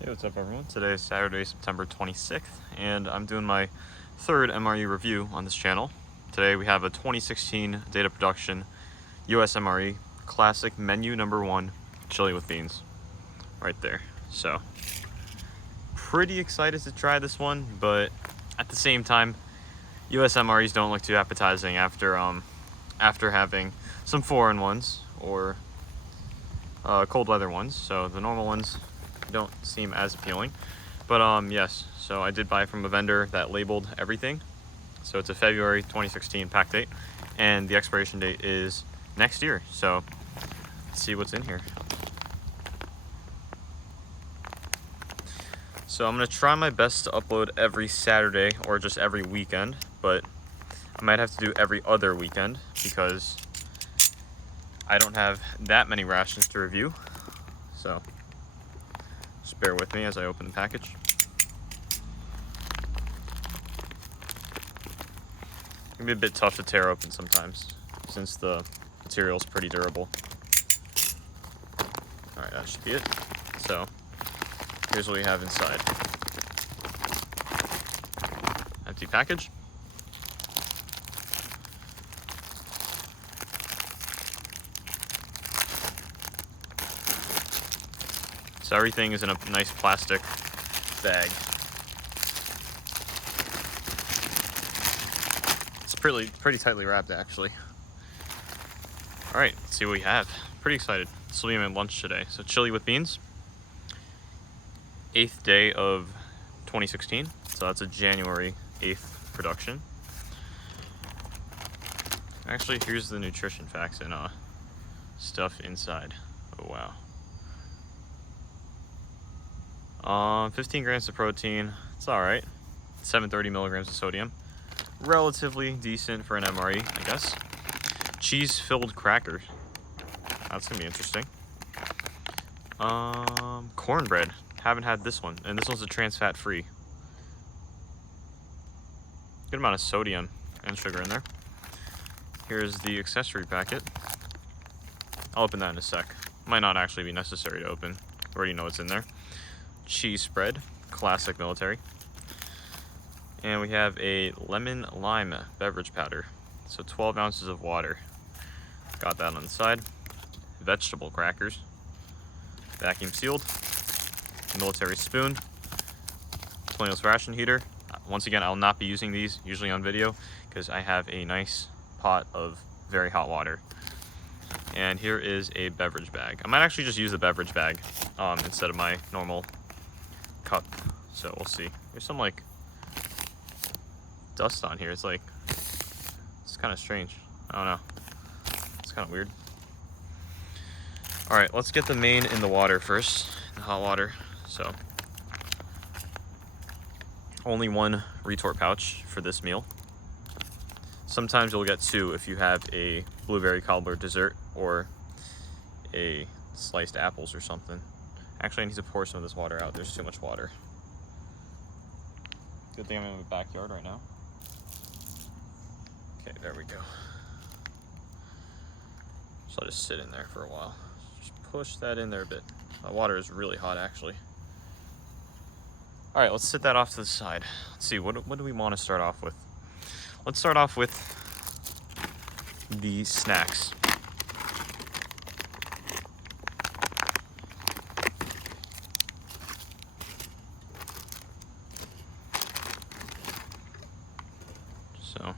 Hey, what's up everyone? Today is Saturday, September 26th, and I'm doing my third MRE review on this channel. Today we have a 2016 data production US MRE classic menu number 1 chili with beans right there. So pretty excited to try this one, but at the same time US MREs don't look too appetizing after having some foreign ones or cold weather ones. So the normal ones don't seem as appealing, but yes, so I did buy from a vendor that labeled everything. So it's a February 2016 pack date, and the expiration date is next year. So let's see what's in here. So I'm gonna try my best to upload every Saturday or just every weekend, but I might have to do every other weekend because I don't have that many rations to review. So just bear with me as I open the package. It can be a bit tough to tear open sometimes since the material is pretty durable. Alright, that should be it. So here's what we have inside. Empty package. So everything is in a nice plastic bag. It's pretty tightly wrapped actually. All right, let's see what we have. Pretty excited. This will be my lunch today. So chili with beans. 8th day of 2016. So that's a January 8th production. Actually, here's the nutrition facts and stuff inside. Oh wow. 15 grams of protein, it's all right. 730 milligrams of sodium. Relatively decent for an MRE, I guess. Cheese-filled crackers. That's gonna be interesting. Cornbread. Haven't had this one, and this one's a trans fat free. Good amount of sodium and sugar in there. Here's the accessory packet. I'll open that in a sec. Might not actually be necessary to open. Already know what's in there. Cheese spread, classic military. And we have a lemon lime beverage powder. So 12 ounces of water. Got that on the side. Vegetable crackers. Vacuum sealed. Military spoon. Millennials ration heater. Once again, I'll not be using these usually on video because I have a nice pot of very hot water. And here is a beverage bag. I might actually just use the beverage bag instead of my normal cup. So we'll see. There's some like dust on here. It's kind of strange. I don't know. It's kind of weird. All right, let's get the main in the water first, the hot water. So only one retort pouch for this meal. Sometimes you'll get 2 if you have a blueberry cobbler dessert or a sliced apples or something. Actually, I need to pour some of this water out. There's too much water. Good thing I'm in my backyard right now. Okay, there we go. So I'll just sit in there for a while. Just push that in there a bit. The water is really hot, actually. All right, let's sit that off to the side. Let's see, what do we want to start off with? Let's start off with the snacks. So,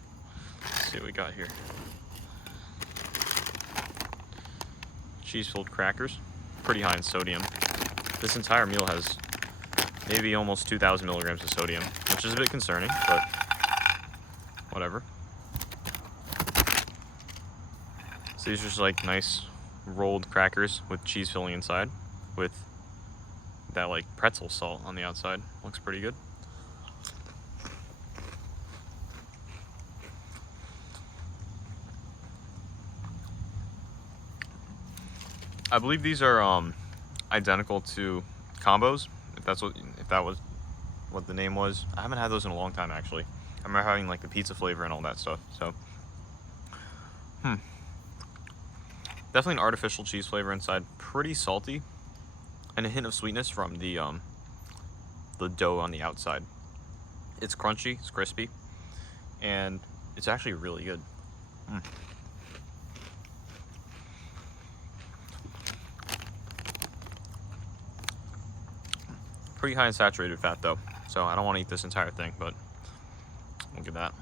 let's see what we got here. Cheese-filled crackers, pretty high in sodium. This entire meal has maybe almost 2,000 milligrams of sodium, which is a bit concerning, but whatever. So these are just like nice rolled crackers with cheese filling inside, with that like pretzel salt on the outside. Looks pretty good. I believe these are identical to combos, if that was what the name was. I haven't had those in a long time actually. I remember having like the pizza flavor and all that stuff. So definitely an artificial cheese flavor inside, pretty salty, and a hint of sweetness from the the dough on the outside. It's crunchy, it's crispy, and it's actually really good. Pretty high in saturated fat though, so I don't want to eat this entire thing, but look at that.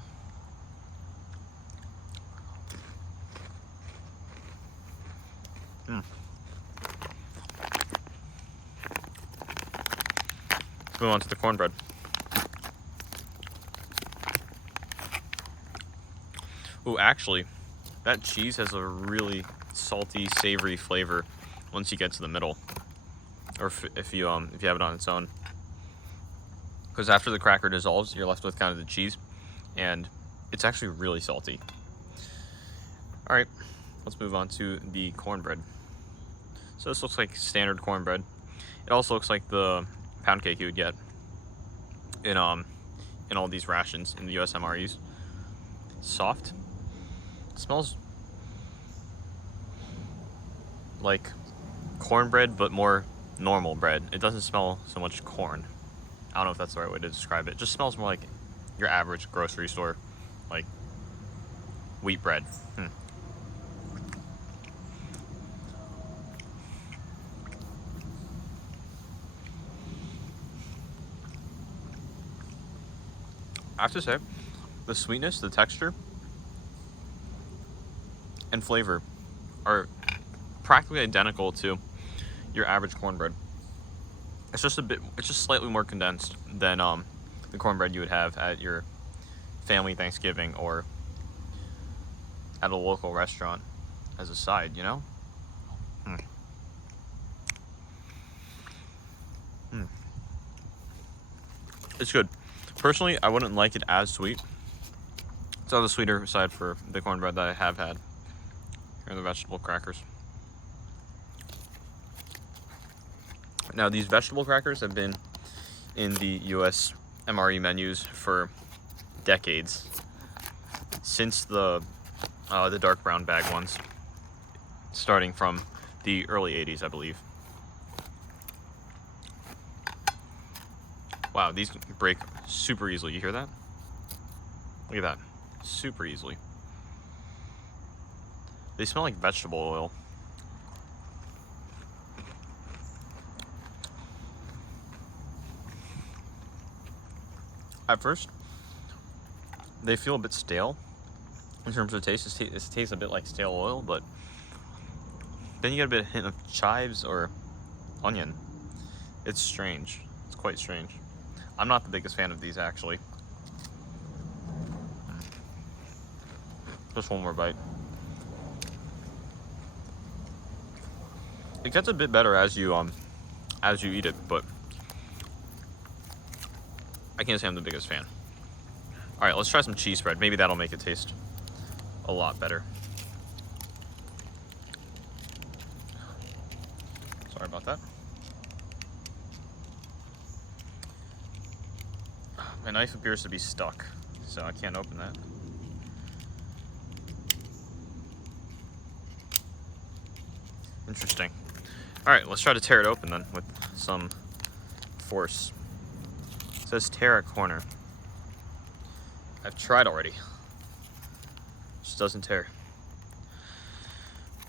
Let's move on to the cornbread. Ooh, actually, that cheese has a really salty, savory flavor once you get to the middle, or if you have it on its own. Because after the cracker dissolves, you're left with kind of the cheese, and it's actually really salty. All right, let's move on to the cornbread. So this looks like standard cornbread. It also looks like the pound cake you would get in all these rations in the US MREs. Soft. It smells like cornbread, but more normal bread. It doesn't smell so much corn. I don't know if that's the right way to describe it. It just smells more like your average grocery store, like wheat bread. I have to say, the sweetness, the texture, and flavor are practically identical to your average cornbread. It's just slightly more condensed than the cornbread you would have at your family Thanksgiving or at a local restaurant as a side, you know? It's good. Personally, I wouldn't like it as sweet. It's on the sweeter side for the cornbread that I have had. Here are the vegetable crackers. Now, these vegetable crackers have been in the US MRE menus for decades, since the dark brown bag ones, starting from the early 80s, I believe. Wow, these break super easily. You hear that? Look at that. Super easily. They smell like vegetable oil. At first, they feel a bit stale in terms of taste. It tastes a bit like stale oil, but then you get a bit of hint of chives or onion. It's strange. It's quite strange. I'm not the biggest fan of these, actually. Just one more bite. It gets a bit better as you eat it, but I can't say I'm the biggest fan. All right, let's try some cheese spread. Maybe that'll make it taste a lot better. Sorry about that. My knife appears to be stuck, so I can't open that. Interesting. All right, let's try to tear it open then with some force. It says tear a corner. I've tried already. Just doesn't tear.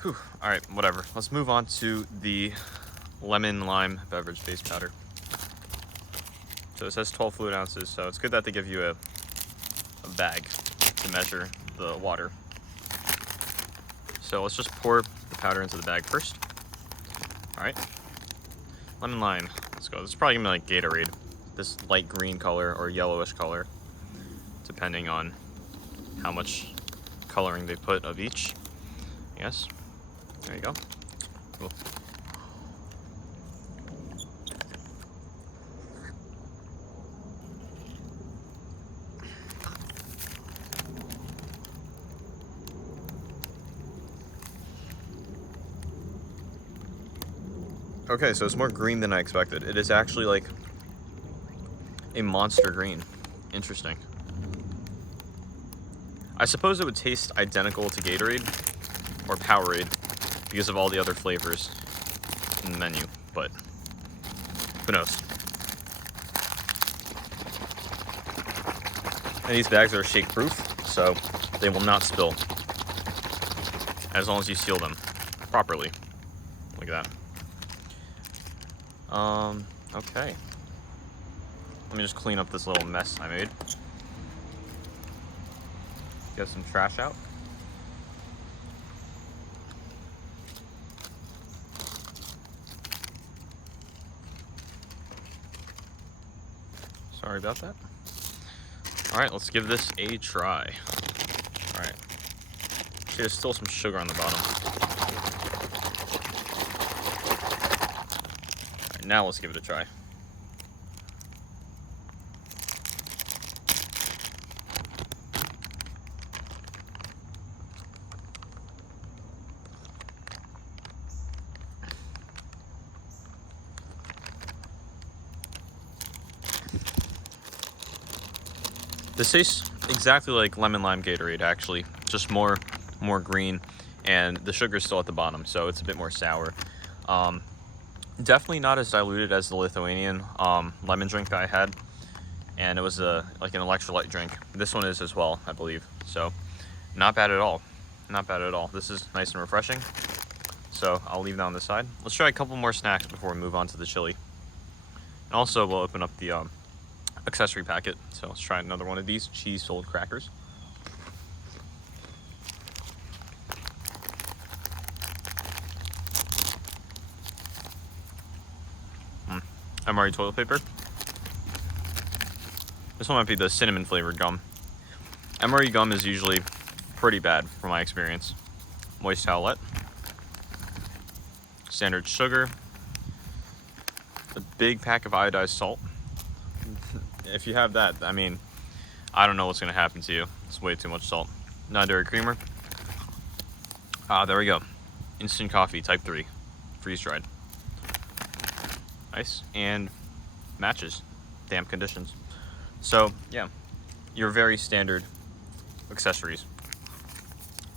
Whew. All right, whatever. Let's move on to the lemon lime beverage base powder. So it says 12 fluid ounces, so it's good that they give you a bag to measure the water. So let's just pour the powder into the bag first. All right, lemon lime, let's go. This is probably gonna be like Gatorade, this light green color or yellowish color, depending on how much coloring they put of each. Yes, there you go. Cool. Okay, so it's more green than I expected. It is actually like a monster green. Interesting. I suppose it would taste identical to Gatorade or Powerade because of all the other flavors in the menu, but who knows? And these bags are shake proof, so they will not spill as long as you seal them properly. Look at that. Okay. Let me just clean up this little mess I made. Get some trash out. Sorry about that. Alright, let's give this a try. Alright. There's still some sugar on the bottom. Alright, now let's give it a try. This tastes exactly like lemon lime Gatorade, actually, just more green, and the sugar's still at the bottom, so it's a bit more sour. Definitely not as diluted as the Lithuanian lemon drink that I had, and it was like an electrolyte drink. This one is as well, I believe. So not bad at all. Not bad at all. This is nice and refreshing. So I'll leave that on the side. Let's try a couple more snacks before we move on to the chili. And also we'll open up the accessory packet. So let's try another one of these cheese filled crackers. MRE toilet paper. This one might be the cinnamon flavored gum. MRE gum is usually pretty bad from my experience. Moist towelette. Standard sugar. A big pack of iodized salt. If you have that, I mean, I don't know what's going to happen to you. It's way too much salt. Non-dairy creamer. There we go. Instant coffee, type 3. Freeze-dried. Nice. And matches. Damp conditions. So, yeah. Your very standard accessories.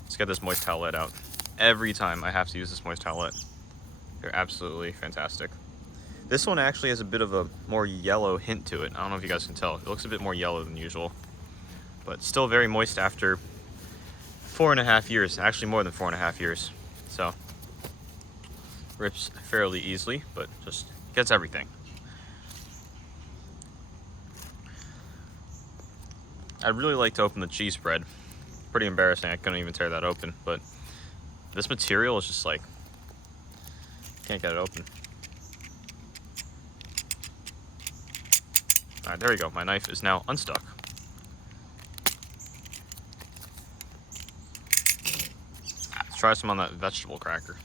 Let's get this moist towelette out. Every time I have to use this moist towelette. They're absolutely fantastic. This one actually has a bit of a more yellow hint to it. I don't know if you guys can tell. It looks a bit more yellow than usual. But still very moist after 4.5 years. Actually more than 4.5 years. So, rips fairly easily, but just gets everything. I'd really like to open the cheese spread. Pretty embarrassing, I couldn't even tear that open, but this material is just like, can't get it open. Alright, there we go. My knife is now unstuck. Let's try some on that vegetable cracker.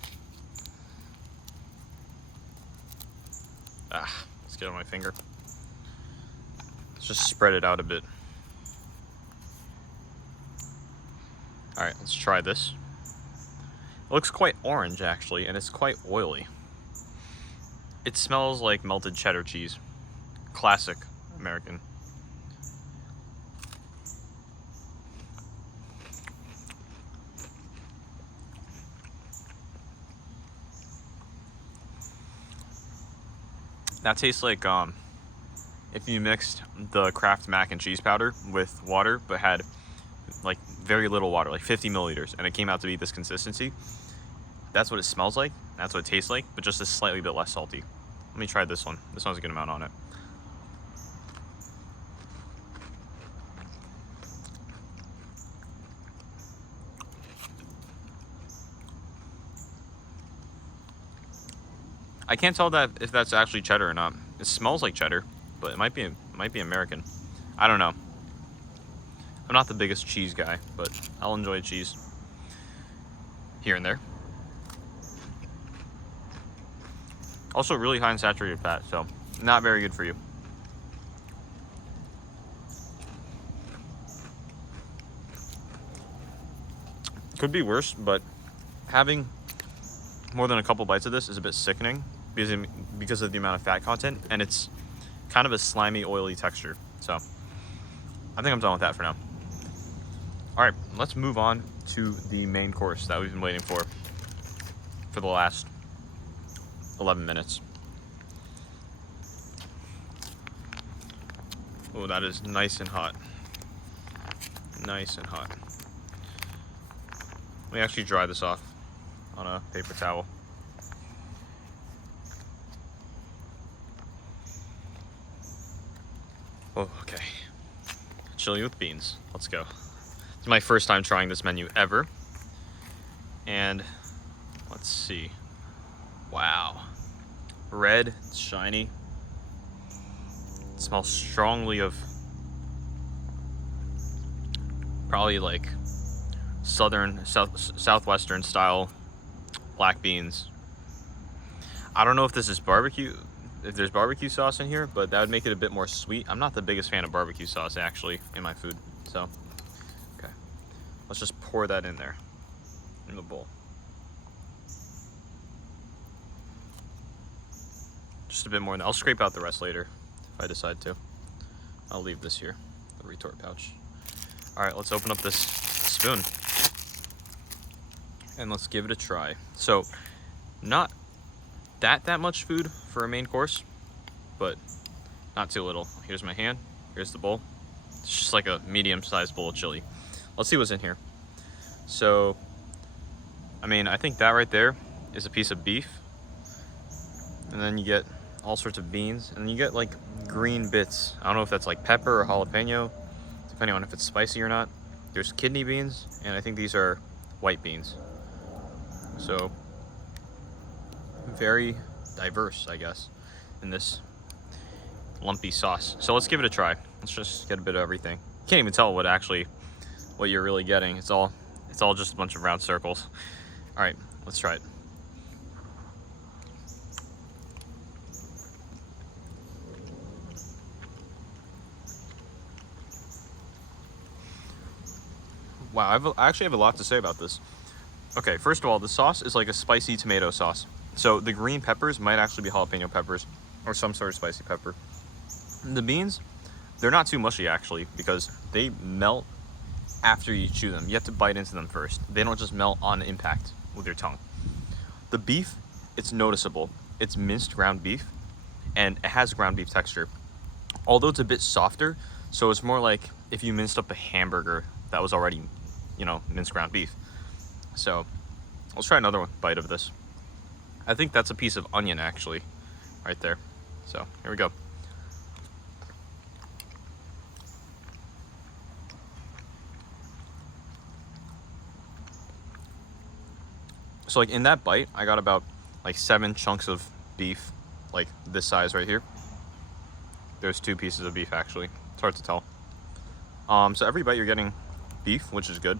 Let's get it on my finger. Let's just spread it out a bit. Alright, let's try this. It looks quite orange, actually, and it's quite oily. It smells like melted cheddar cheese. Classic American. That tastes like if you mixed the Kraft mac and cheese powder with water, but had like very little water, like 50 milliliters, and it came out to be this consistency. That's what it smells like. That's what it tastes like, but just a slightly bit less salty. Let me try this one. This one has a good amount on it. I can't tell that if that's actually cheddar or not. It smells like cheddar, but it might be American. I don't know. I'm not the biggest cheese guy, but I'll enjoy cheese here and there. Also really high in saturated fat, so not very good for you. Could be worse, but having more than a couple bites of this is a bit sickening because of the amount of fat content, and it's kind of a slimy, oily texture. So I think I'm done with that for now. All right, let's move on to the main course that we've been waiting for the last 11 minutes. Oh, that is nice and hot. nice and hot. Let me actually dry this off on a paper towel. Oh, okay. Chili with beans. Let's go. It's my first time trying this menu ever. And let's see. Wow. Red, it's shiny. It smells strongly of probably like southwestern style black beans. I don't know if this is barbecue, if there's barbecue sauce in here, but that would make it a bit more sweet. I'm not the biggest fan of barbecue sauce actually in my food, so okay. Let's just pour that in there in the bowl. Just a bit more, and I'll scrape out the rest later if I decide to. I'll leave this here, the retort pouch. All right, let's open up this spoon and let's give it a try. So, not that much food for a main course, but not too little. Here's my hand, here's the bowl. It's just like a medium-sized bowl of chili. Let's see what's in here. So, I mean, I think that right there is a piece of beef. And then you get all sorts of beans, and then you get like green bits. I don't know if that's like pepper or jalapeno, depending on if it's spicy or not. There's kidney beans, and I think these are white beans. So, very diverse, I guess, in this lumpy sauce. So let's give it a try. Let's just get a bit of everything. Can't even tell what you're really getting. It's all just a bunch of round circles. All right, let's try it. Wow, I actually have a lot to say about this. Okay, first of all, the sauce is like a spicy tomato sauce. So the green peppers might actually be jalapeno peppers or some sort of spicy pepper. The beans, they're not too mushy actually because they melt after you chew them. You have to bite into them first. They don't just melt on impact with your tongue. The beef, it's noticeable. It's minced ground beef and it has ground beef texture. Although it's a bit softer, so it's more like if you minced up a hamburger that was already, you know, minced ground beef. So let's try another bite of this. I think that's a piece of onion actually, right there. So here we go. So like in that bite, I got about like 7 chunks of beef, like this size right here. There's 2 pieces of beef actually. It's hard to tell. So every bite you're getting beef, which is good.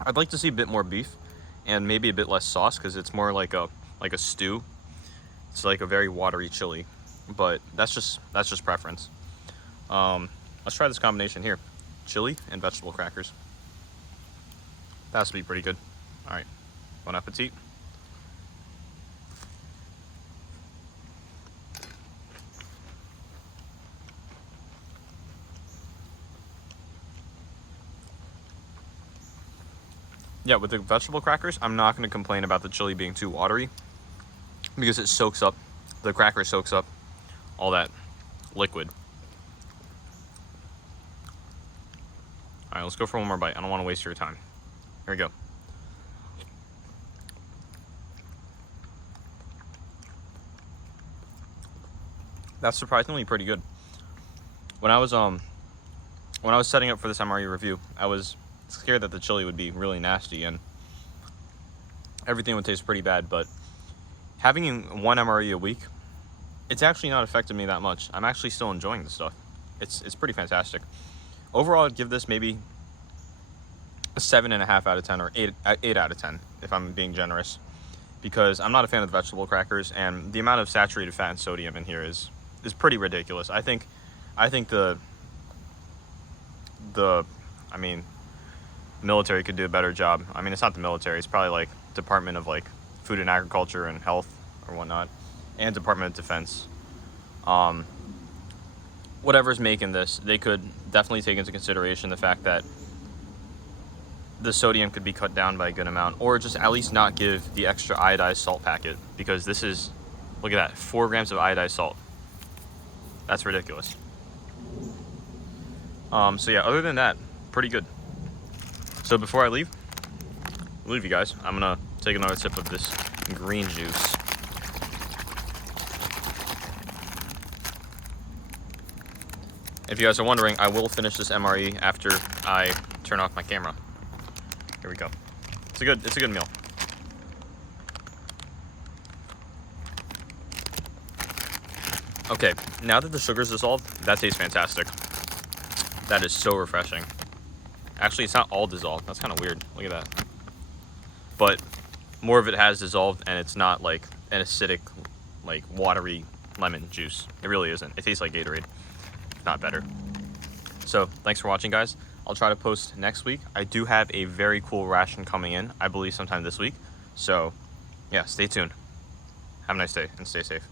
I'd like to see a bit more beef and maybe a bit less sauce because it's more like a stew. It's like a very watery chili, but that's just preference. Let's try this combination here: chili and vegetable crackers. That has to be pretty good. All right, bon appetit. Yeah, with the vegetable crackers, I'm not going to complain about the chili being too watery because it soaks up, the cracker soaks up all that liquid. All right, let's go for one more bite. I don't want to waste your time. Here we go. That's surprisingly pretty good. When I was setting up for this MRE review, I was scared that the chili would be really nasty and everything would taste pretty bad, but having 1 MRE a week, it's actually not affected me that much. I'm actually still enjoying the stuff. It's pretty fantastic. Overall, I'd give this maybe a 7.5 out of 10 or 8 out of 10 if I'm being generous, because I'm not a fan of the vegetable crackers and the amount of saturated fat and sodium in here is pretty ridiculous. I think the military could do a better job. I mean, it's not the military, it's probably like Department of like Food and Agriculture and Health or whatnot, and Department of Defense. Whatever's making this, they could definitely take into consideration the fact that the sodium could be cut down by a good amount, or just at least not give the extra iodized salt packet, because this is, look at that, 4 grams of iodized salt. That's ridiculous. So yeah, other than that, pretty good. So before I leave you guys, I'm gonna take another sip of this green juice. If you guys are wondering, I will finish this MRE after I turn off my camera. Here we go. It's a good meal. Okay, now that the sugar's dissolved, that tastes fantastic. That is so refreshing. Actually, it's not all dissolved. That's kind of weird. Look at that. But more of it has dissolved, and it's not like an acidic, like watery lemon juice. It really isn't. It tastes like Gatorade, if not better. So thanks for watching, guys. I'll try to post next week. I do have a very cool ration coming in, I believe sometime this week. So yeah, stay tuned. Have a nice day and stay safe.